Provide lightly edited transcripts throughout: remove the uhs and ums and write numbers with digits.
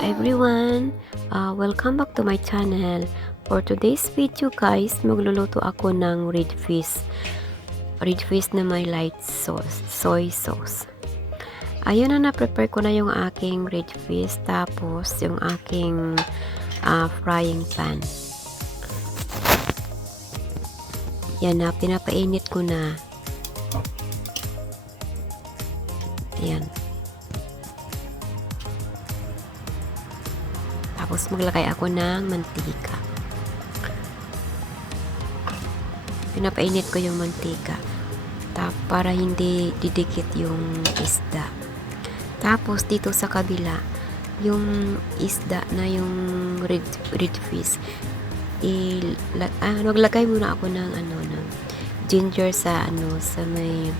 everyone! Welcome back to my channel. For today's video guys, magluluto ako ng red fish. Red fish na may light sauce, soy sauce. Ayun na, na-prepare ko na yung aking red fish. Tapos yung aking frying pan. Yan na, pinapainit ko na. Yan. Tapos maglagay ako ng mantika. Pinapainit ko yung mantika para hindi didikit yung isda. Tapos dito sa kabila, yung isda na yung red fish, naglagay muna ako ng ng ginger sa sa may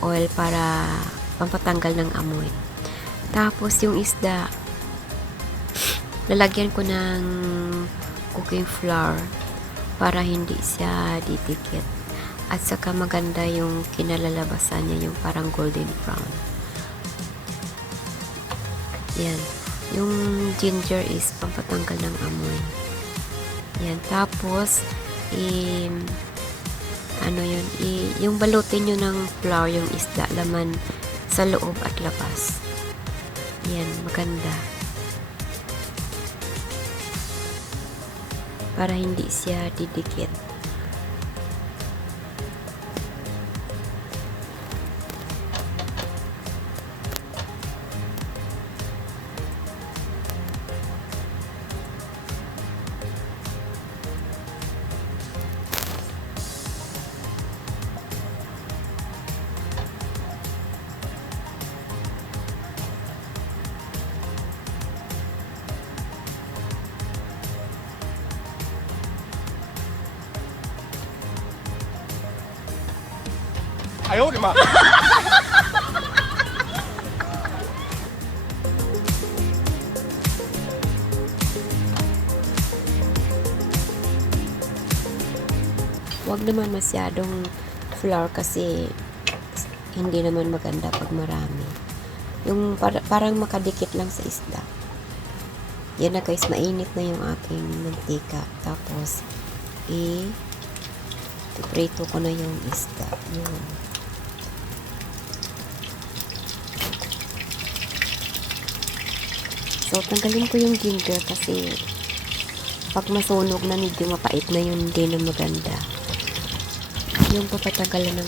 oil para pampatanggal ng amoy. Tapos yung isda, lalagyan ko ng cooking flour para hindi siya didikit. At saka maganda yung kinalalabasan niya, yung parang golden brown. Yan. Yung ginger is pampatanggal ng amoy. Yan. Tapos, yung balutin nyo ng flour, yung isda, laman sa loob at labas. Yan. Maganda. Para hindi siya didikit. Huwag naman masyadong flour kasi hindi naman maganda pag marami. Yung parang makadikit lang sa isda. Yan na guys, mainit na yung aking mantika. Tapos, iprito ko na yung isda. Yun. So, tanggalin ko yung ginger kasi pag masunog na, medyo mapait na yun, hindi na maganda. Yung papatanggalan ng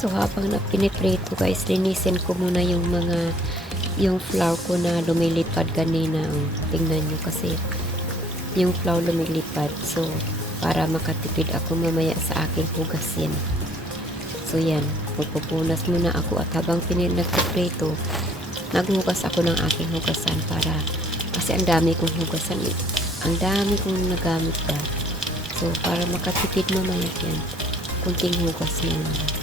So, habang piniprito guys, linisin ko muna yung flour ko na lumilipad kanina. Tingnan nyo kasi yung flour lumilipad. So, para makatipid ako mamaya sa aking hugasin. So, yan. Magpupunas muna ako at habang nagpiprito, naghugas ako ng aking hugasan kasi ang dami kong hugasan. Ang dami kong nagamit ba. So, para makatipid mamaya yan, kunting hugas muna.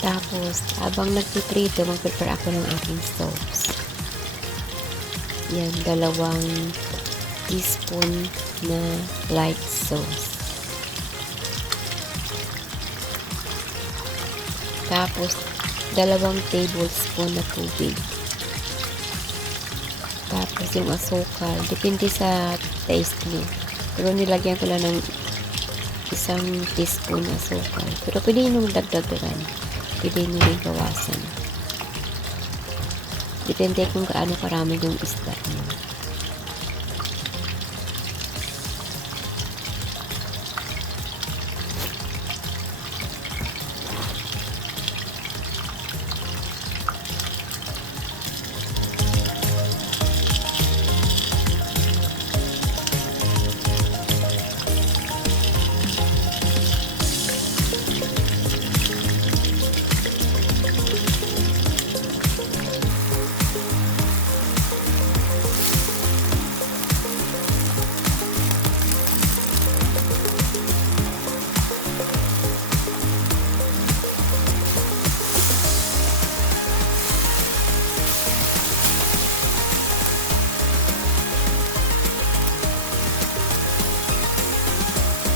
Tapos, habang nagpiprito, mag-prepare ako ng aking sauce. Yan, 2 teaspoon na light sauce. Tapos, 2 tablespoon na tubig. Tapos yung asukal, depende sa taste nyo. Pero nilagyan ko lang ng 1 teaspoon asukal. Pero pwede nyo dagdagan. Pwede nyo rin bawasan. Depende kung gaano karami yung isda nyo.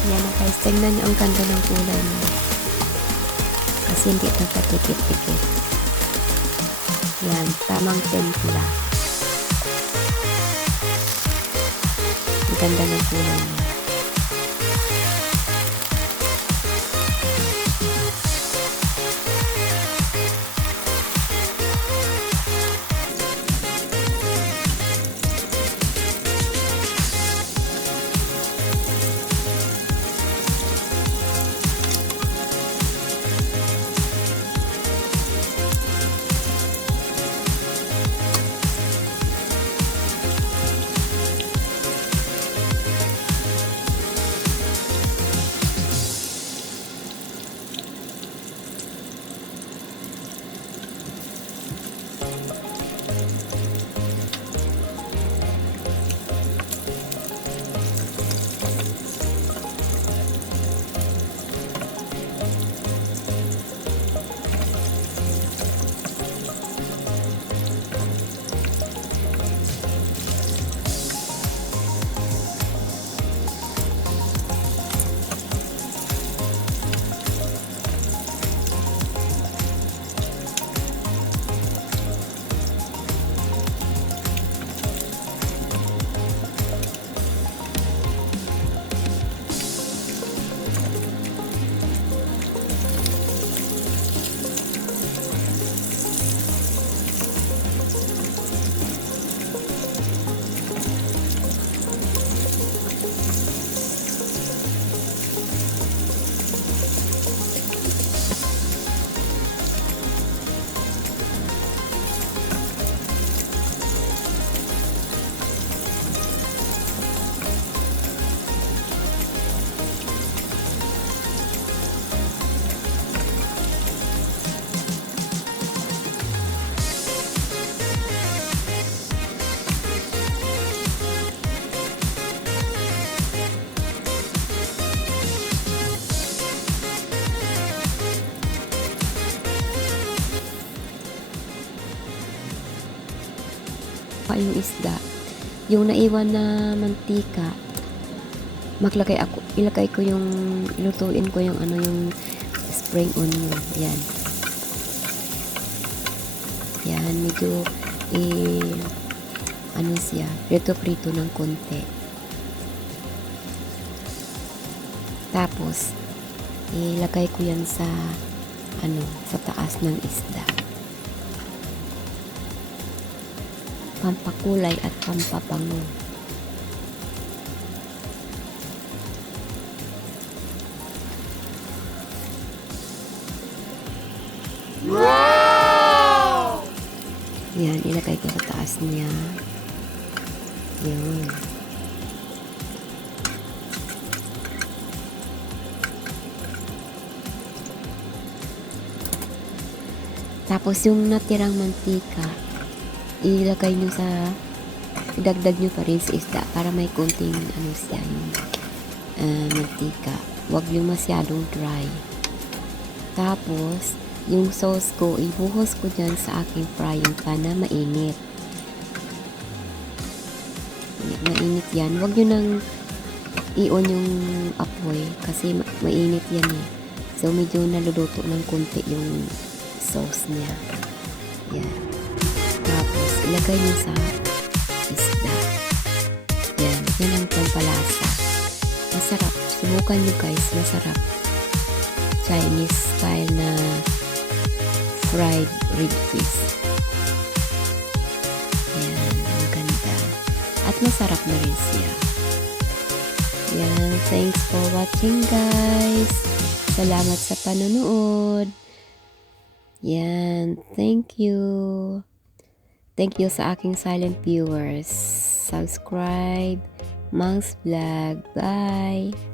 Yan na guys, tingnan nyo ang ganda ng kulay niya. Kasi hindi nagkatikit-tikit. Yan, tamang templa. Ang ganda ng kulay niya. Yung isda, yung naiwan na mantika, ilagay ko yung, ilutuin ko yung yung spring onion. Yan, medyo siya, prito ng konti. Tapos ilagay ko yan sa sa taas ng isda. Pampakulay at pampabango. Wow! Yan, ilagay ko sa taas niya. Yan. Tapos yung natirang mantika, idagdag nyo pa rin sa isda para may konting siya yung mantika. Huwag yung masyadong dry. Tapos yung sauce ko, ibuhos ko dyan sa aking frying pan na mainit. Mainit yan. Huwag nyo nang i-on yung apoy kasi mainit yan eh. So medyo naluluto ng konti yung sauce niya. Yan. Tapos, ilagay niyo sa isda. Yan. Yan ang pampalasa. Masarap. Subukan niyo guys. Masarap. Chinese style na fried red fish. Yan. Ang ganda. At masarap na rin siya. Yan. Thanks for watching guys. Salamat sa panonood. Yan. Thank you. Thank you sa aking silent viewers. Subscribe. Mangs Vlog. Bye.